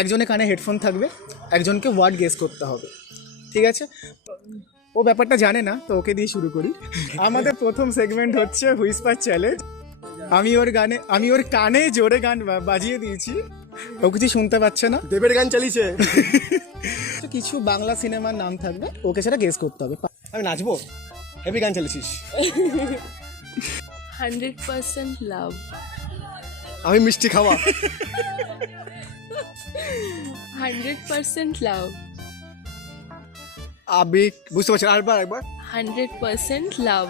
একজনের কানে হেডফোন থাকবে, একজনকে ওয়ার্ড গেস করতে হবে, ঠিক আছে? ও ব্যাপারটা জানে না, তো ওকে দিয়ে শুরু করি। আমাদের প্রথম সেগমেন্ট হচ্ছে হুইসপার চ্যালেঞ্জ। আমি ওর কানে জোরে গান বাজিয়ে দিয়েছি, ও কিছু শুনতে পাচ্ছে না। দেবের গান চালিয়েছে। কিছু বাংলা সিনেমার নাম থাকবে, ওকে সেটা গেস করতে হবে। আমি নাচবো, হেভি গান চালিয়েছিস। 100% লাভ। আমি মিষ্টি খাওয়া। 100% লাভ। আবেগ, বুঝতে পারছি, একবার 100% লাভ।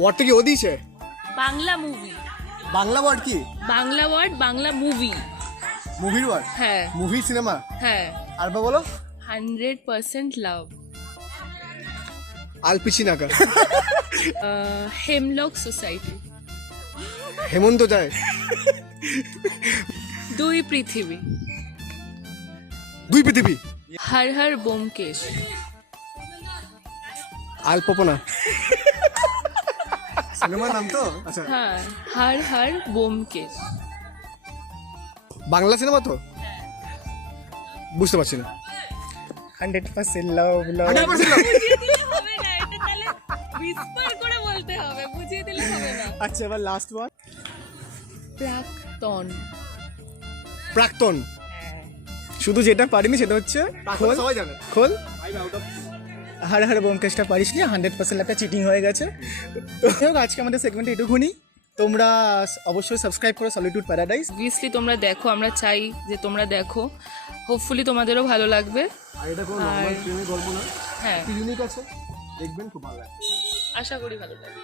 ওয়ার্ডটা কি ও দিয়েছে? বাংলা মুভি। বাংলা ওয়ার্ড কি? Bangla word, Bangla movie. মুভির ওয়ার্ড? হ্যাঁ মুভি সিনেমা? হ্যাঁ। আরেকবার বলো। 100% লাভ। আলপিছি নাকা। Hemlock society. হেমন্ত যায়। দুই পৃথিবী। দুই পৃথিবী। হর হর বোমকেশ। আলপপনা। সিনেমার নাম তো? আচ্ছা, হ্যাঁ, হর হর বোমকেশ। বাংলা সিনেমা তো? বুঝতে পারছি না। 100% লাভ। 100% লাভ। বুঝিয়ে দিলে হবে না, এটা তাহলে whisper করে বলতে হবে, বুঝিয়ে দিলে হবে না। আচ্ছা, এবার লাস্ট ওয়ান। প্রাক্তন। প্রাক্তন। শুধু যেটা পারিনি সেটা হচ্ছে খোল। সবাই জানে। খোল। হারে হারে বোমকেশটা পারিস নি, 100% একটা চিটিং হয়ে গেছে। তো যাই হোক, আজকে আমাদের সেগমেন্টে এটুকুনি। তোমরা অবশ্যই সাবস্ক্রাইব করো সলিটিউড প্যারাডাইস। অবভিয়াসলি তোমরা দেখো, আমরা চাই যে তোমরা দেখো। হোপফুলি তোমাদেরও ভালো লাগবে। আর এটা কোনো নরমাল প্রেমের গল্প না, হ্যাঁ, ইউনিক আছে, দেখবেন খুব ভালো লাগবে। আশা করি ভালো লাগবে।